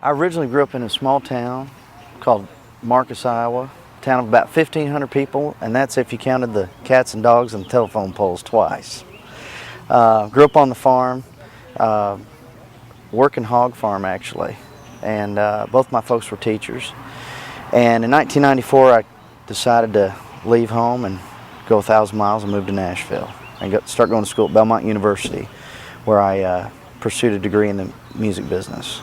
I originally grew up in a small town called Marcus, Iowa, a town of about 1,500 people, and that's if you counted the cats and dogs and telephone poles twice. Grew up on the farm, working hog farm actually, and both my folks were teachers. And in 1994, I decided to leave home and go 1,000 miles and move to Nashville and start going to school at Belmont University, where I pursued a degree in the music business.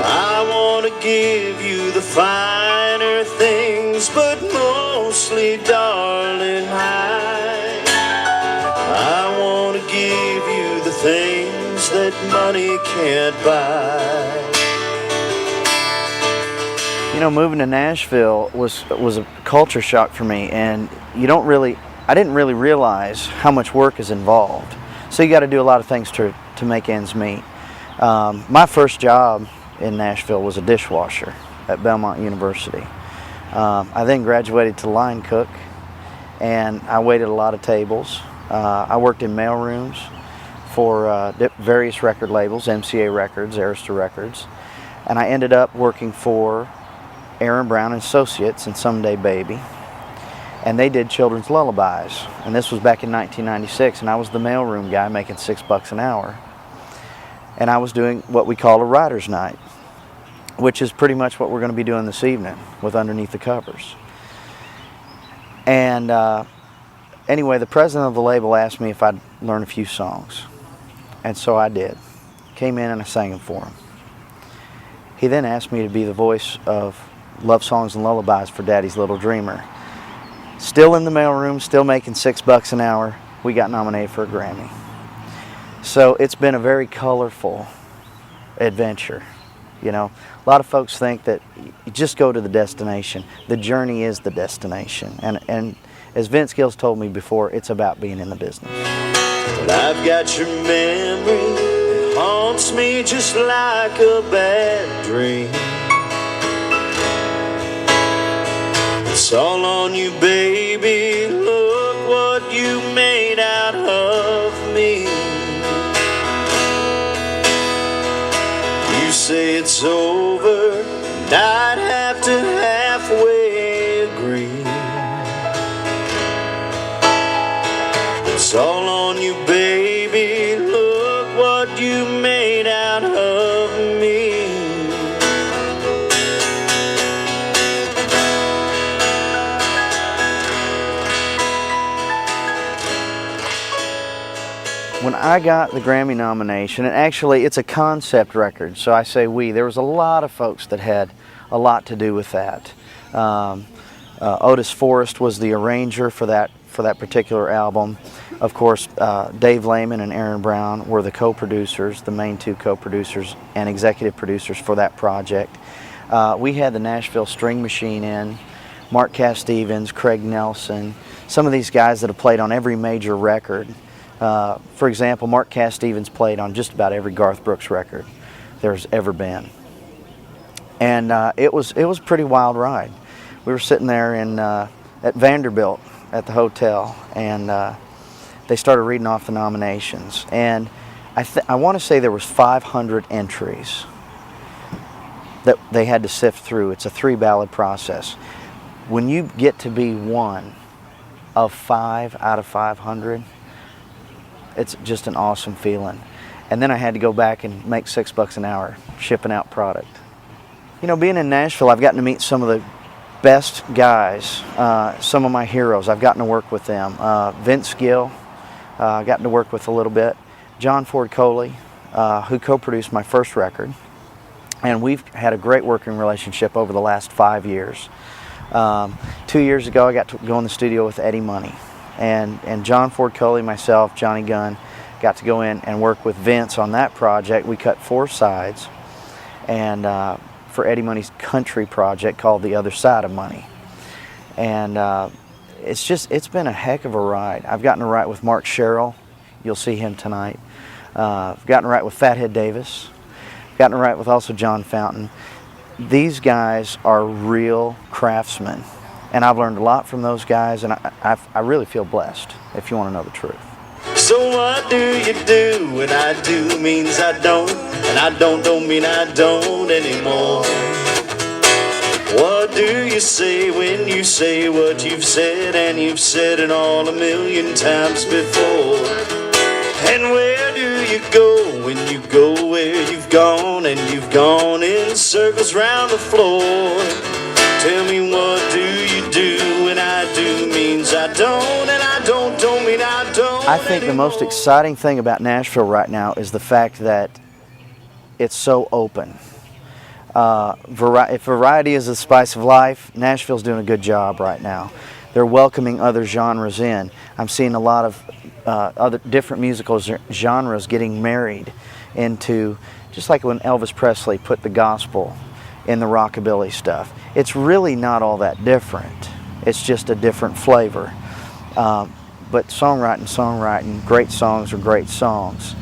I want to give you the finer things, but mostly, darling, I want to give you the things that money can't buy. You know, moving to Nashville was a culture shock for me, and I didn't really realize how much work is involved. So you got to do a lot of things to make ends meet. My first job in Nashville was a dishwasher at Belmont University. I then graduated to line cook, and I waited a lot of tables. I worked in mail rooms for various record labels, MCA Records, Arista Records, and I ended up working for Aaron Brown and Associates and Someday Baby, and they did children's lullabies, and this was back in 1996, and I was the mailroom guy making $6 an hour, and I was doing what we call a writer's night, which is pretty much what we're going to be doing this evening with Underneath the Covers. And anyway, the president of the label asked me if I'd learn a few songs, and so I did. Came in and I sang them for him. He then asked me to be the voice of love songs and lullabies for Daddy's Little Dreamer. Still in the mailroom, still making $6 an hour. We got nominated for a Grammy. So it's been a very colorful adventure. You know, a lot of folks think that you just go to the destination. The journey is the destination. And as Vince Gill's told me before, it's about being in the business. But I've got your memory, it haunts me just like a bad dream. It's all on you, baby, look what you made out of me. You say it's over, and I'd have to halfway agree. It's all on you, baby, look what you made out of me. When I got the Grammy nomination, and actually it's a concept record, so I say we, there was a lot of folks that had a lot to do with that. Otis Forrest was the arranger for that particular album. Of course, Dave Lehman and Aaron Brown were the co-producers, the main two co-producers and executive producers for that project. We had the Nashville String Machine in, Mark Cass Stevens, Craig Nelson, some of these guys that have played on every major record. For example, Mark Cass Stevens played on just about every Garth Brooks record there's ever been. And it was a pretty wild ride. We were sitting there at Vanderbilt at the hotel, and they started reading off the nominations. And I want to say there was 500 entries that they had to sift through. It's a 3-ballot process. When you get to be one of 5 out of 500, it's just an awesome feeling. And then I had to go back and make $6 an hour shipping out product. You know, being in Nashville, I've gotten to meet some of the best guys, some of my heroes. I've gotten to work with them. Vince Gill, I gotten to work with a little bit. John Ford Coley, who co-produced my first record. And we've had a great working relationship over the last 5 years. 2 years ago, I got to go in the studio with Eddie Money. And John Ford Coley, myself, Johnny Gunn, got to go in and work with Vince on that project. We cut 4 sides, and for Eddie Money's country project called The Other Side of Money. And it's been a heck of a ride. I've gotten to write with Mark Sherrill. You'll see him tonight. I've gotten to write with Fathead Davis. I've gotten to write with also John Fountain. These guys are real craftsmen. And I've learned a lot from those guys, and I really feel blessed, if you want to know the truth. So what do you do when I do means I don't, and I don't mean I don't anymore? What do you say when you say what you've said, and you've said it all a million times before? And where do you go when you go where you've gone, and you've gone in circles round the floor? Tell me, what do you do when I do means I don't, and I don't mean I don't I think the most exciting thing about Nashville right now is the fact that it's so open. If variety is the spice of life, Nashville's doing a good job right now. They're welcoming other genres in. I'm seeing a lot of other different musical genres getting married into, just like when Elvis Presley put the gospel in the rockabilly stuff. It's really not all that different. It's just a different flavor. But songwriting, great songs are great songs.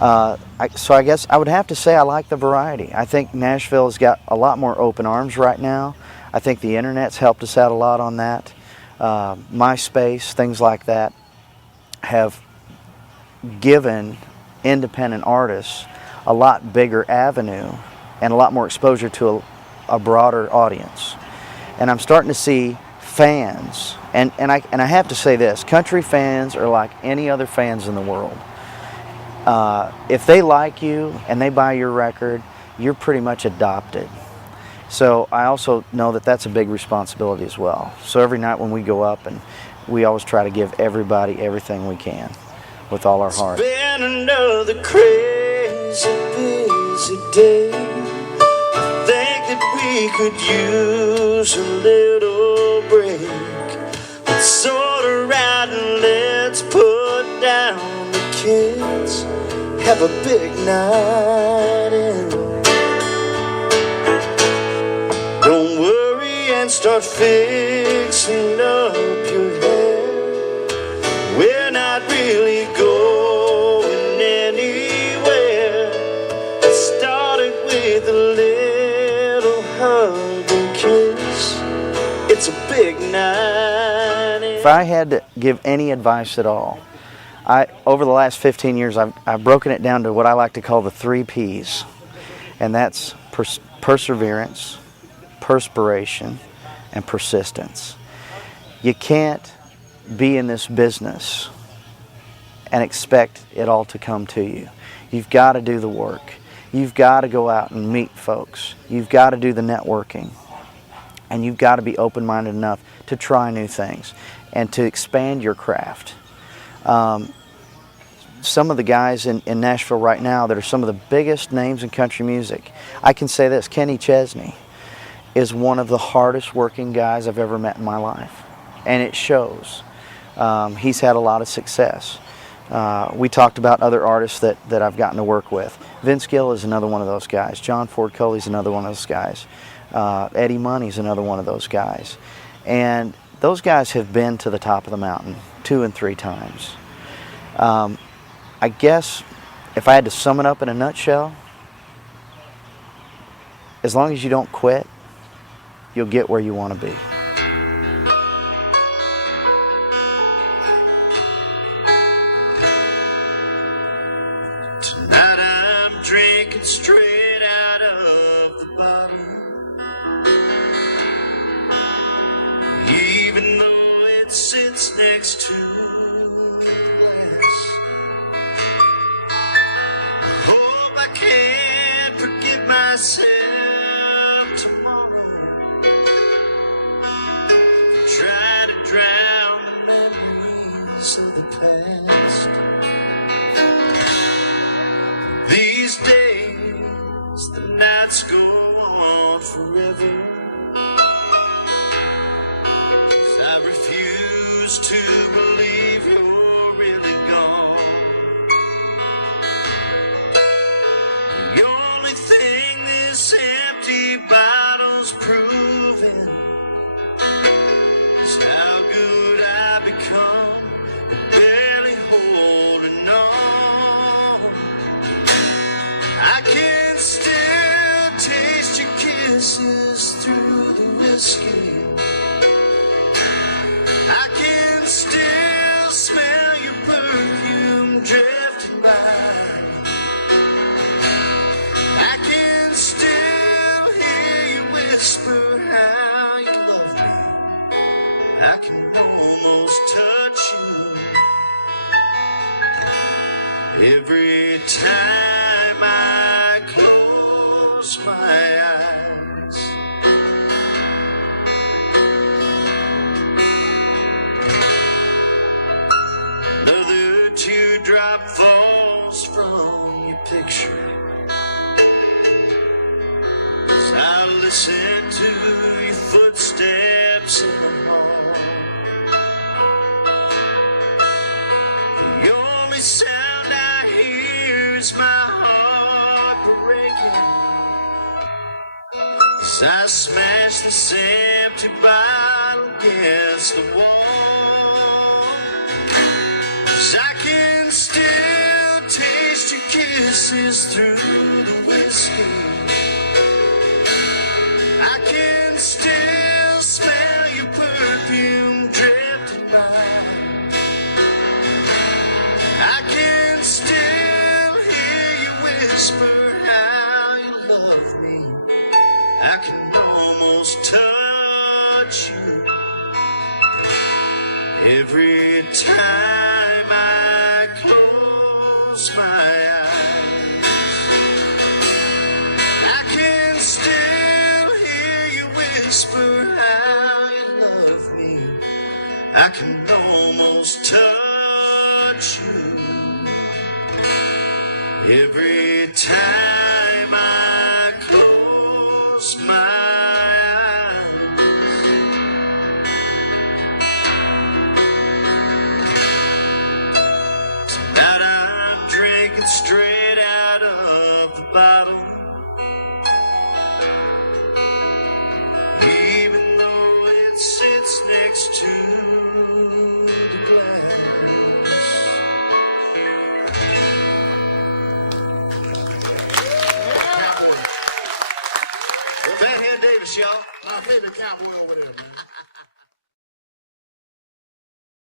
So I guess I would have to say I like the variety. I think Nashville has got a lot more open arms right now. I think the internet's helped us out a lot on that. MySpace, things like that, have given independent artists a lot bigger avenue and a lot more exposure to a broader audience. And I'm starting to see fans, and I have to say this, country fans are like any other fans in the world. If they like you and they buy your record, you're pretty much adopted. So I also know that that's a big responsibility as well. So every night when we go up, and we always try to give everybody everything we can with all our heart. It's been another crazy busy day. I think that we could use a little break. Let's sort her out and let's put down the kids. Have a big night in. Don't worry and start fixing up your hair. We're not really going anywhere. It started with a little hug and kiss. It's a big night in. If I had to give any advice at all, over the last 15 years, I've broken it down to what I like to call the 3 Ps, and that's perseverance, perspiration, and persistence. You can't be in this business and expect it all to come to you. You've got to do the work. You've got to go out and meet folks. You've got to do the networking, and you've got to be open-minded enough to try new things and to expand your craft. Some of the guys in Nashville right now that are some of the biggest names in country music, I can say this, Kenny Chesney is one of the hardest working guys I've ever met in my life, and it shows. He's had a lot of success. We talked about other artists that I've gotten to work with. Vince Gill is another one of those guys. John Ford Coley's another one of those guys. Eddie Money's another one of those guys. And those guys have been to the top of the mountain 2 and 3 times. I guess if I had to sum it up in a nutshell, as long as you don't quit, you'll get where you want to be. Tonight I'm drinking straight out of the bottle, even though it sits next to the glass. I hope I can forgive myself tomorrow for trying to drown the memories of the past. These days, the nights go on forever, 'cause I refuse to believe you're really gone. The only thing this empty bottle's proving is how good I become, barely holding on. I can still taste your kisses through the whiskey. I can still smell your perfume Every time I close my eyes, another teardrop falls from your picture. As I listen to your footsteps in the hall, the only sound I hear is my heart breaking as I smash this empty bottle against the wall. 'Cause I can still taste your kisses through the whiskey. I can still smell your perfume drifting by. I can still hear you whisper how you love me. I can almost touch you. Every time I close my eyes, I can still hear you whisper how you love me. I can almost touch you. Every time I close my eyes. Tonight I'm drinking straight out of the bottle, even though it sits next to the glass. Van Davis, y'all. My favorite cowboy over there, man.